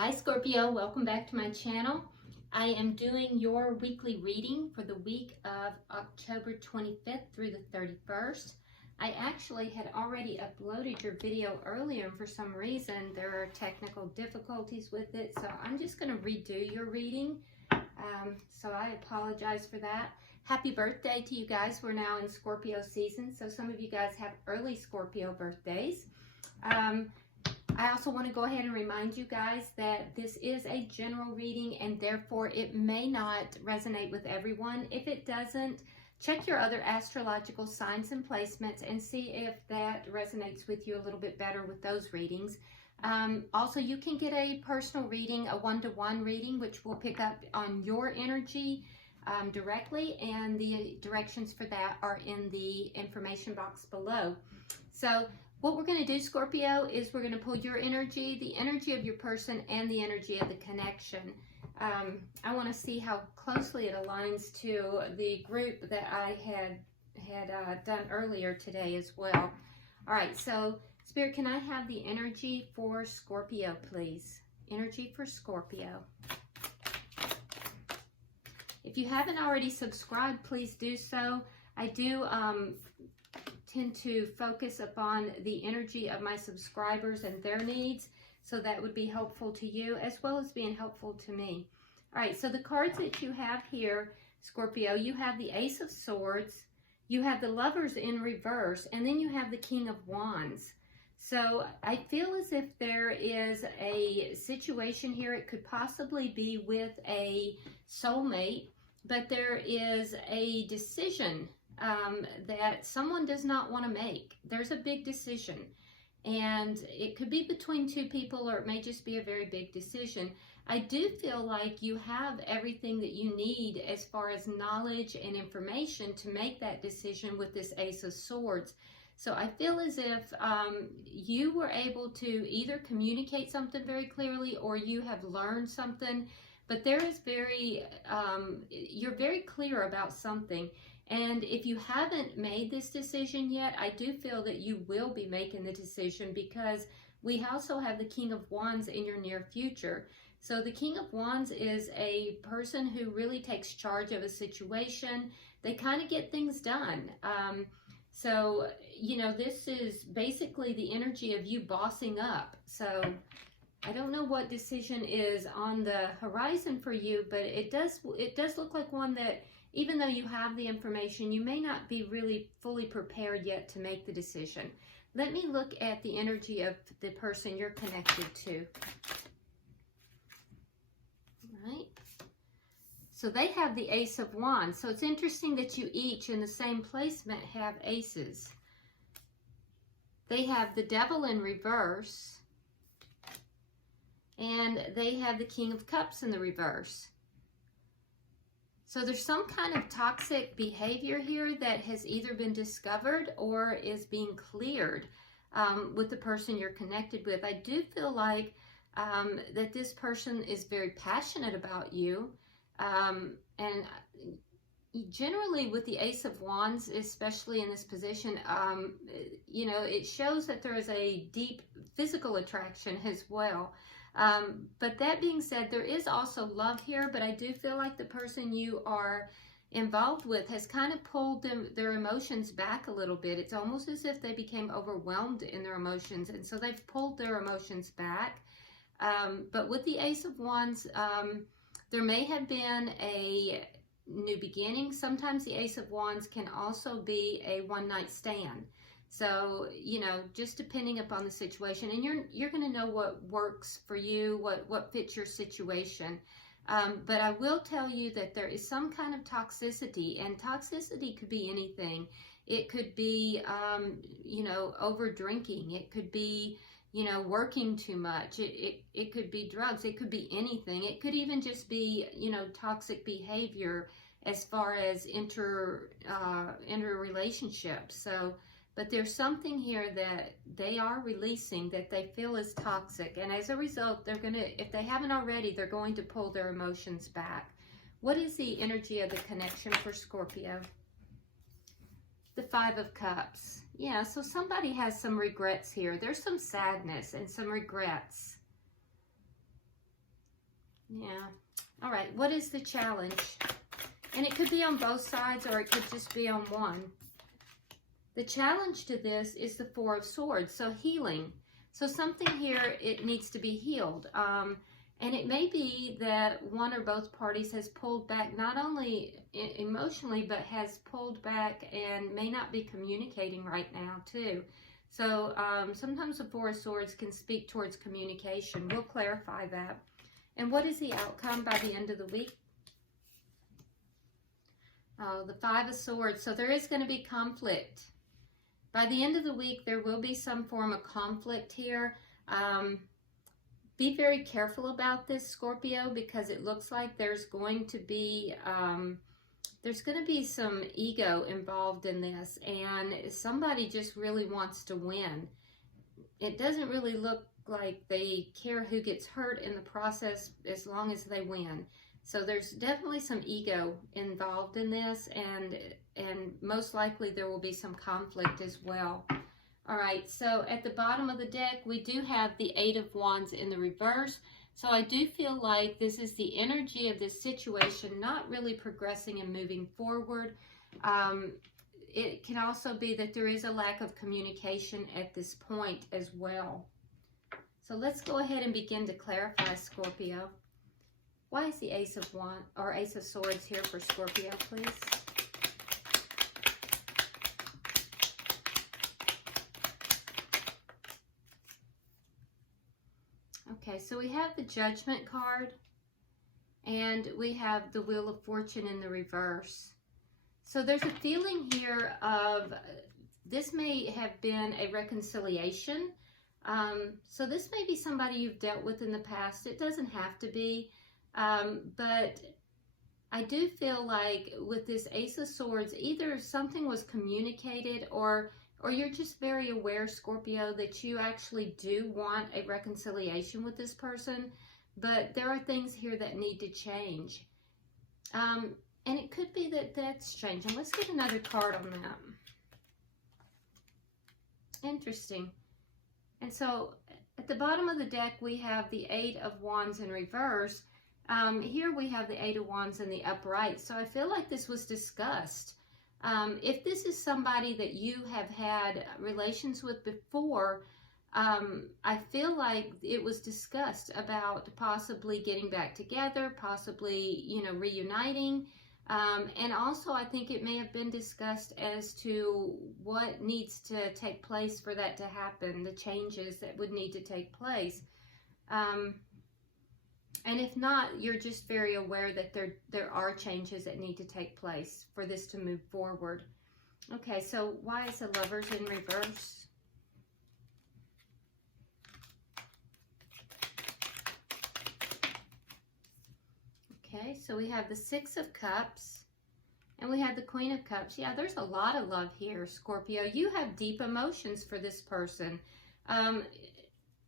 Hi Scorpio, welcome back to my channel. I am doing your weekly reading for the week of October 25th through the 31st. I actually had already uploaded your video earlier, and for some reason there are technical difficulties with it, so I'm just going to redo your reading. So I apologize for that. Happy birthday to you guys. We're now in Scorpio season, so some of you guys have early Scorpio birthdays. I also want to go ahead and remind you guys that this is a general reading and therefore it may not resonate with everyone. If it doesn't, check your other astrological signs and placements and see if that resonates with you a little bit better with those readings. Also, you can get a personal reading, a one-to-one reading, which will pick up on your energy directly, and the directions for that are in the information box below. So what we're going to do, Scorpio, is we're going to pull your energy, the energy of your person, and the energy of the connection. I want to see how closely it aligns to the group that I had done earlier today as well. All right, so Spirit, can I have the energy for Scorpio, please? Energy for Scorpio. If you haven't already subscribed, please do so. I do tend to focus upon the energy of my subscribers and their needs, so that would be helpful to you as well as being helpful to me. All right, so the cards that you have here, Scorpio, you have the Ace of Swords, you have the Lovers in reverse, and then you have the King of Wands. So I feel as if there is a situation here. It could possibly be with a soulmate, but there is a decision that someone does not want to make. There's a big decision, and it could be between two people, or it may just be a very big decision. I do feel like you have everything that you need as far as knowledge and information to make that decision with this Ace of Swords. So I feel as if you were able to either communicate something very clearly, or you have learned something, but there is you're very clear about something. And if you haven't made this decision yet, I do feel that you will be making the decision, because we also have the King of Wands in your near future. So the King of Wands is a person who really takes charge of a situation. They kind of get things done. So, you know, this is basically the energy of you bossing up. So I don't know what decision is on the horizon for you, but it does look like one that, even though you have the information, you may not be really fully prepared yet to make the decision. Let me look at the energy of the person you're connected to. All right. So they have the Ace of Wands. So it's interesting that you each in the same placement have aces. They have the Devil in reverse, and they have the King of Cups in the reverse. So there's some kind of toxic behavior here that has either been discovered or is being cleared with the person you're connected with. I do feel like that this person is very passionate about you. And generally with the Ace of Wands, especially in this position, you know, it shows that there is a deep physical attraction as well. But that being said, there is also love here, but I do feel like the person you are involved with has kind of pulled their emotions back a little bit. It's almost as if they became overwhelmed in their emotions, and so they've pulled their emotions back. But with the Ace of Wands, there may have been a new beginning. Sometimes the Ace of Wands can also be a one-night stand. So, you know, just depending upon the situation, and you're going to know what works for you, what fits your situation. But I will tell you that there is some kind of toxicity, and toxicity could be anything. It could be, you know, over drinking. It could be, you know, working too much. It could be drugs. It could be anything. It could even just be, you know, toxic behavior as far as inter relationships. So, but there's something here that they are releasing that they feel is toxic. And as a result, they're going to, if they haven't already, they're going to pull their emotions back. What is the energy of the connection for Scorpio? The Five of Cups. Yeah, so somebody has some regrets here. There's some sadness and some regrets. Yeah. All right. What is the challenge? And it could be on both sides, or it could just be on one. The challenge to this is the Four of Swords, so healing. So something here, it needs to be healed. And it may be that one or both parties has pulled back, not only emotionally, but has pulled back and may not be communicating right now, too. So sometimes the Four of Swords can speak towards communication. We'll clarify that. And what is the outcome by the end of the week? Oh, the Five of Swords. So there is going to be conflict. By the end of the week, there will be some form of conflict here. Be very careful about this, Scorpio, because it looks like there's going to be some ego involved in this, and somebody just really wants to win. It doesn't really look like they care who gets hurt in the process as long as they win. So there's definitely some ego involved in this, and most likely there will be some conflict as well. All right, so at the bottom of the deck, we do have the Eight of Wands in the reverse. So I do feel like this is the energy of this situation not really progressing and moving forward. It can also be that there is a lack of communication at this point as well. So let's go ahead and begin to clarify, Scorpio. Why is the Ace of Wands or Ace of Swords here for Scorpio, please? Okay, so we have the Judgment card, and we have the Wheel of Fortune in the reverse. So there's a feeling here of this may have been a reconciliation. So this may be somebody you've dealt with in the past. It doesn't have to be. But I do feel like with this Ace of Swords, either something was communicated or you're just very aware, Scorpio, that you actually do want a reconciliation with this person, but there are things here that need to change. And it could be that that's changing. Let's get another card on that. Interesting. And so at the bottom of the deck, we have the Eight of Wands in reverse. Here we have the Eight of Wands in the upright. So I feel like this was discussed. If this is somebody that you have had relations with before, I feel like it was discussed about possibly getting back together, possibly, reuniting. And also I think it may have been discussed as to what needs to take place for that to happen, the changes that would need to take place. And if not, you're just very aware that there are changes that need to take place for this to move forward. Okay, so why is the Lovers in reverse? Okay, so we have the Six of Cups, and we have the Queen of Cups. Yeah, there's a lot of love here, Scorpio. You have deep emotions for this person.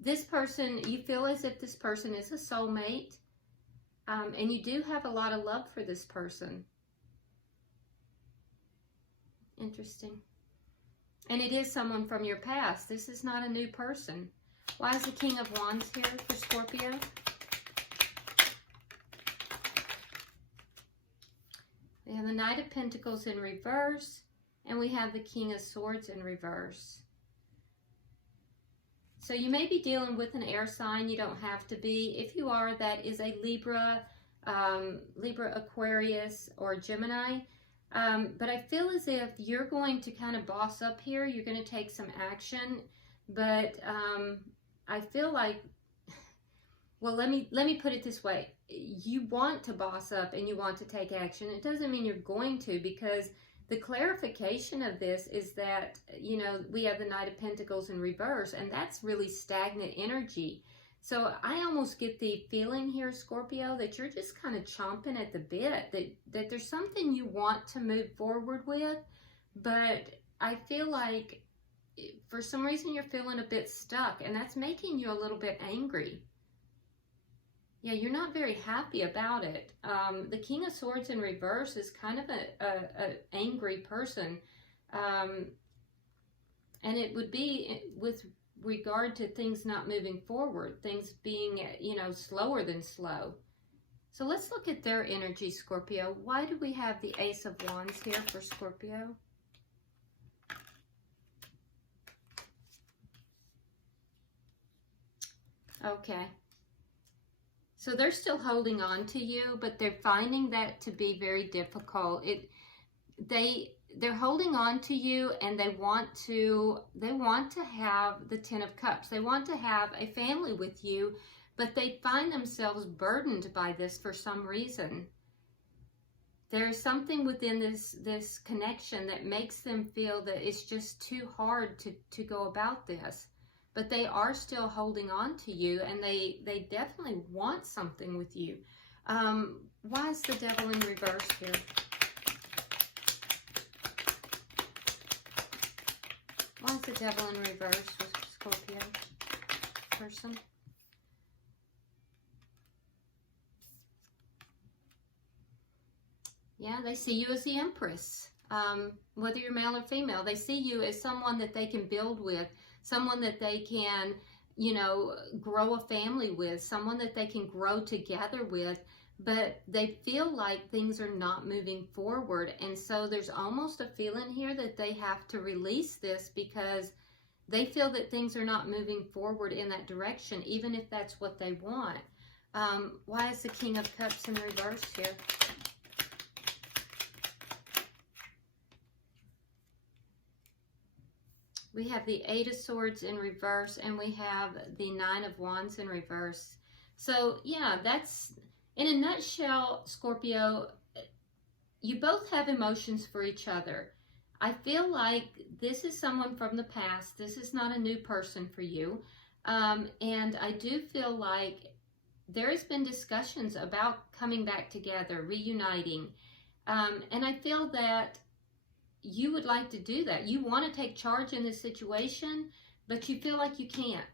This person, you feel as if this person is a soulmate, and you do have a lot of love for this person. Interesting. And it is someone from your past. This is not a new person. Why is the King of Wands here for Scorpio? We have the Knight of Pentacles in reverse, and we have the King of Swords in reverse. So you may be dealing with an air sign. You don't have to be. If you are, that is a Libra, Aquarius, or Gemini. But I feel as if you're going to kind of boss up here. You're going to take some action. But I feel like, well, let me put it this way. You want to boss up and you want to take action. It doesn't mean you're going to, because the clarification of this is that, we have the Knight of Pentacles in reverse, and that's really stagnant energy. So I almost get the feeling here, Scorpio, that you're just kind of chomping at the bit, that there's something you want to move forward with, but I feel like for some reason you're feeling a bit stuck, and that's making you a little bit angry. Yeah, you're not very happy about it. The King of Swords in reverse is kind of an angry person. And it would be with regard to things not moving forward, things being, slower than slow. So let's look at their energy, Scorpio. Why do we have the Ace of Wands here for Scorpio? Okay. So they're still holding on to you, but they're finding that to be very difficult. They're holding on to you, and they want to have the Ten of Cups. They want to have a family with you, but they find themselves burdened by this for some reason. There's something within this connection that makes them feel that it's just too hard to go about this. But they are still holding on to you, and they definitely want something with you. Why is the Devil in reverse here? Why is the Devil in reverse with Scorpio person? Yeah, they see you as the Empress. Whether you're male or female, they see you as someone that they can build with, someone that they can, you know, grow a family with, someone that they can grow together with, but they feel like things are not moving forward. And so there's almost a feeling here that they have to release this because they feel that things are not moving forward in that direction, even if that's what they want. Why is the King of Cups in reverse here? We have the Eight of Swords in reverse, and we have the Nine of Wands in reverse. So, yeah, that's, in a nutshell, Scorpio, you both have emotions for each other. I feel like this is someone from the past. This is not a new person for you. And I do feel like there has been discussions about coming back together, reuniting. And I feel that you would like to do that. You want to take charge in this situation, but you feel like you can't.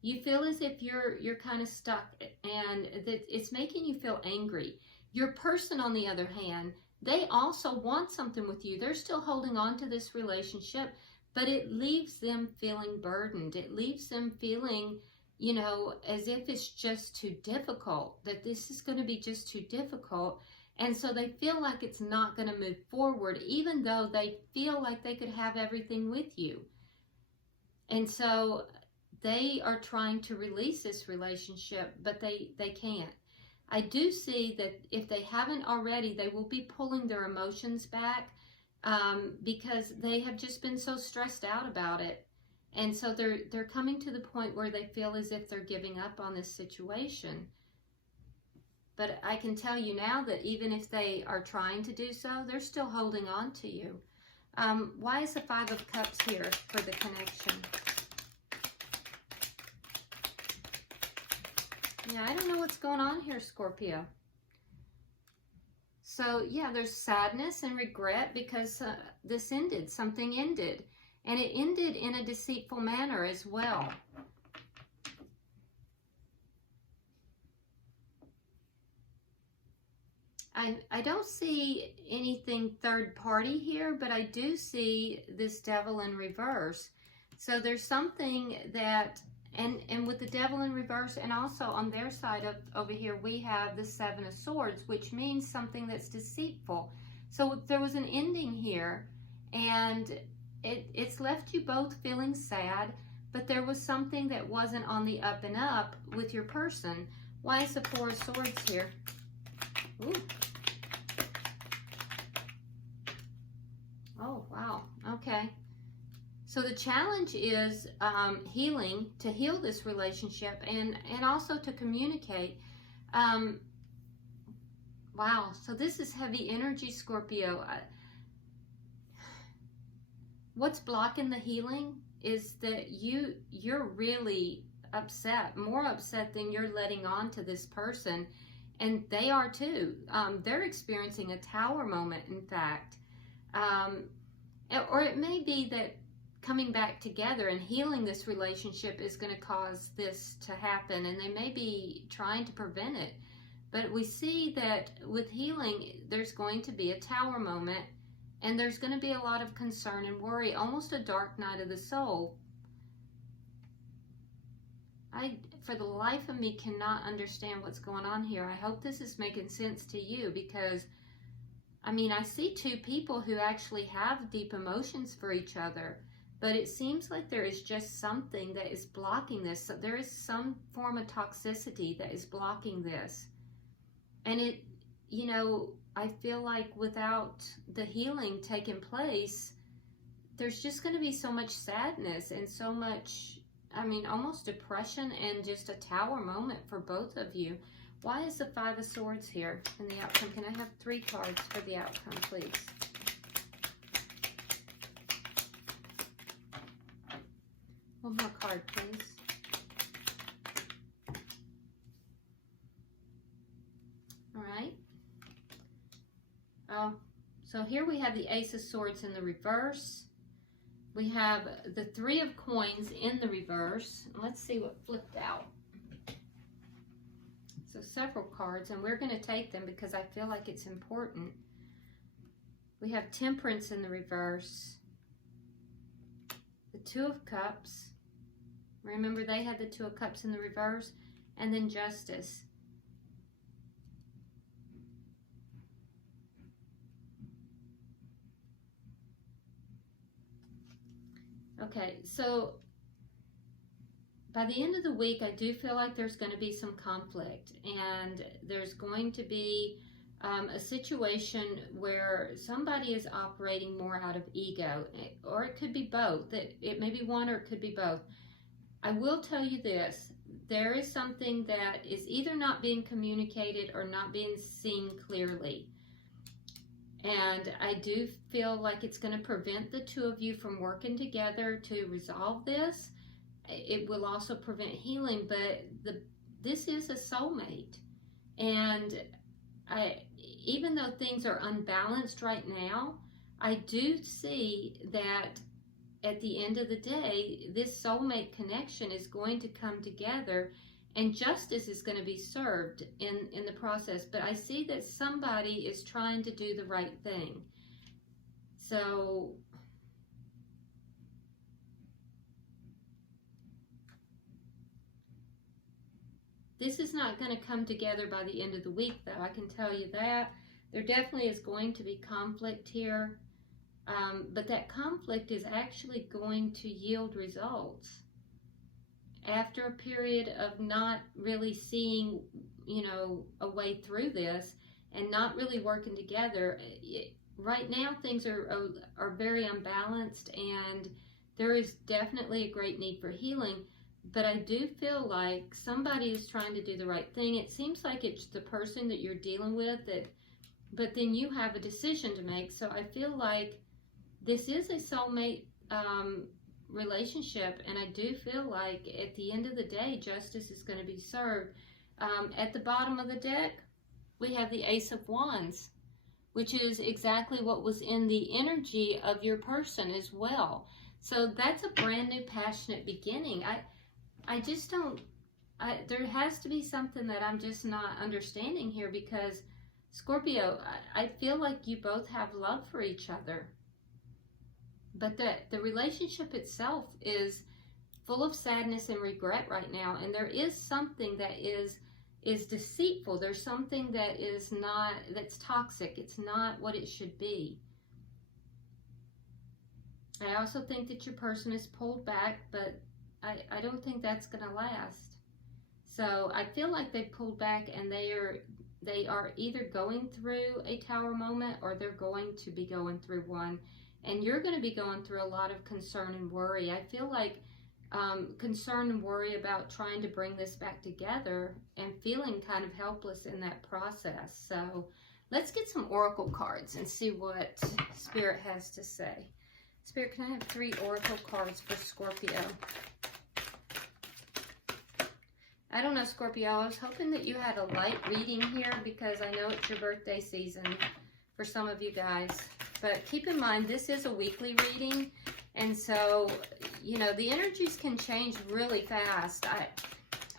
You feel as if you're kind of stuck, and that it's making you feel angry. Your person, on the other hand, they also want something with you. They're still holding on to this relationship, but it leaves them feeling burdened. It leaves them feeling, you know, as if it's just too difficult, that this is going to be just too difficult. And so they feel like it's not going to move forward, even though they feel like they could have everything with you. And so they are trying to release this relationship, but they can't. I do see that if they haven't already, they will be pulling their emotions back because they have just been so stressed out about it. And so they're coming to the point where they feel as if they're giving up on this situation. But I can tell you now that even if they are trying to do so, they're still holding on to you. Why is the Five of Cups here for the connection? Yeah, I don't know what's going on here, Scorpio. So, yeah, there's sadness and regret because this ended. Something ended. And it ended in a deceitful manner as well. I don't see anything third party here, but I do see this Devil in reverse. So there's something that, and with the Devil in reverse, and also on their side of over here, we have the Seven of Swords, which means something that's deceitful. So there was an ending here, and it's left you both feeling sad, but there was something that wasn't on the up and up with your person. Why is the Four of Swords here? Ooh. Oh, wow. Okay. So the challenge is healing, to heal this relationship, and also to communicate. Wow. So this is heavy energy, Scorpio. What's blocking the healing is that you're really upset, more upset than you're letting on to this person. And they are too. They're experiencing a tower moment, in fact. Or it may be that coming back together and healing this relationship is going to cause this to happen, and they may be trying to prevent it. But we see that with healing, there's going to be a tower moment, and there's going to be a lot of concern and worry, almost a dark night of the soul. for the life of me, cannot understand what's going on here. I hope this is making sense to you, because, I mean, I see two people who actually have deep emotions for each other, but it seems like there is just something that is blocking this. So there is some form of toxicity that is blocking this. And it, you know, I feel like without the healing taking place, there's just going to be so much sadness and so much, I mean, almost depression and just a tower moment for both of you. Why is the Five of Swords here in the outcome? Can I have 3 cards for the outcome, please? One more card, please. All right. Oh, so here we have the Ace of Swords in the reverse. We have the 3 of Coins in the reverse. Let's see what flipped out. So several cards, and we're going to take them because I feel like it's important. We have Temperance in the reverse. The 2 of Cups. Remember, they had the 2 of Cups in the reverse. And then Justice. Okay, so by the end of the week, I do feel like there's going to be some conflict, and there's going to be a situation where somebody is operating more out of ego, or it could be both. It may be one or it could be both. I will tell you this, there is something that is either not being communicated or not being seen clearly. And I do feel like it's going to prevent the 2 of you from working together to resolve this. It will also prevent healing, but this is a soulmate. And even though things are unbalanced right now, I do see that at the end of the day, this soulmate connection is going to come together, and justice is going to be served in the process. But I see that somebody is trying to do the right thing. So this is not going to come together by the end of the week, though. I can tell you that. There definitely is going to be conflict here. But that conflict is actually going to yield results. After a period of not really seeing, you know, a way through this and not really working together, right now things are very unbalanced, and there is definitely a great need for healing. But I do feel like somebody is trying to do the right thing. It seems like it's the person that you're dealing with, but then you have a decision to make. So I feel like this is a soulmate relationship, and I do feel like at the end of the day, justice is going to be served. At the bottom of the deck, we have the Ace of Wands, which is exactly what was in the energy of your person as well. So that's a brand new passionate beginning. I just don't, there has to be something that I'm just not understanding here, because Scorpio, I feel like you both have love for each other. But the relationship itself is full of sadness and regret right now. And there is something that is deceitful. There's something that is not, that's toxic. It's not what it should be. I also think that your person is pulled back, but I don't think that's going to last. So I feel like they pulled back, and they are either going through a tower moment, or they're going to be going through one. And you're going to be going through a lot of concern and worry. I feel like concern and worry about trying to bring this back together, and feeling kind of helpless in that process. So let's get some oracle cards and see what Spirit has to say. Spirit, can I have 3 oracle cards for Scorpio? I don't know, Scorpio. I was hoping that you had a light reading here, because I know it's your birthday season for some of you guys. But keep in mind, this is a weekly reading, and so, you know, the energies can change really fast.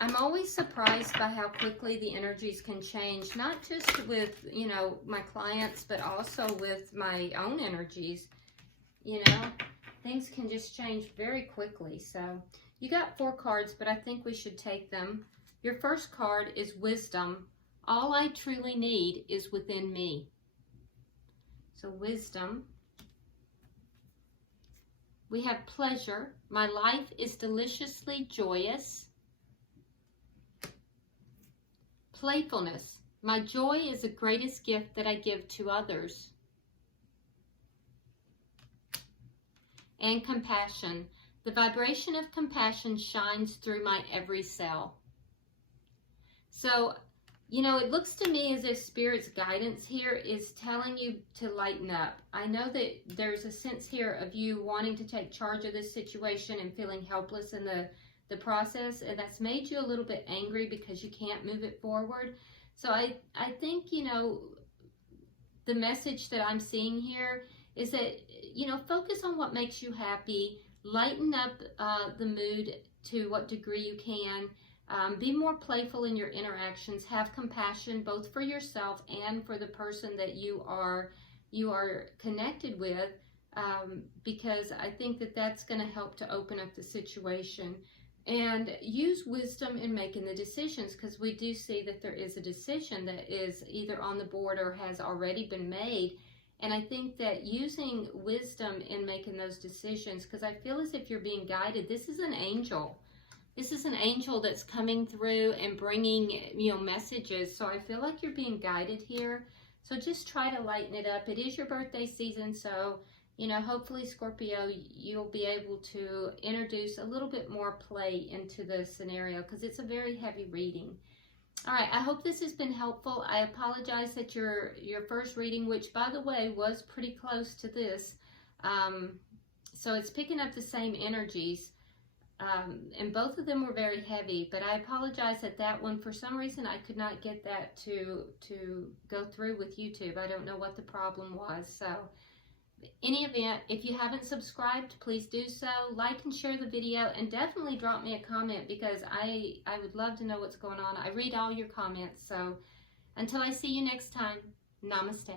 I'm always surprised by how quickly the energies can change, not just with, you know, my clients, but also with my own energies. You know, things can just change very quickly. So You got 4 cards, but I think we should take them. Your first card is wisdom. All I truly need is within me. So wisdom. We have pleasure. My life is deliciously joyous. Playfulness. My joy is the greatest gift that I give to others. And compassion. The vibration of compassion shines through my every cell. So, you know, it looks to me as if Spirit's guidance here is telling you to lighten up. I know that there's a sense here of you wanting to take charge of this situation and feeling helpless in the process, and that's made you a little bit angry because you can't move it forward. So I think, you know, the message that I'm seeing here is that, you know, focus on what makes you happy, lighten up the mood to what degree you can. Be more playful in your interactions. Have compassion both for yourself and for the person that you are connected with, because I think that that's going to help to open up the situation. And use wisdom in making the decisions, because we do see that there is a decision that is either on the board or has already been made. And I think that using wisdom in making those decisions, because I feel as if you're being guided. This is an angel. This is an angel that's coming through and bringing, you know, messages. So I feel like you're being guided here. So just try to lighten it up. It is your birthday season, so, you know, hopefully, Scorpio, you'll be able to introduce a little bit more play into the scenario, because it's a very heavy reading. All right, I hope this has been helpful. I apologize that your first reading, which, by the way, was pretty close to this, so it's picking up the same energies. And both of them were very heavy, but I apologize that that one, for some reason, I could not get that to go through with YouTube. I don't know what the problem was. So, in any event, if you haven't subscribed, please do so. Like and share the video, and definitely drop me a comment, because I would love to know what's going on. I read all your comments. So, until I see you next time, namaste.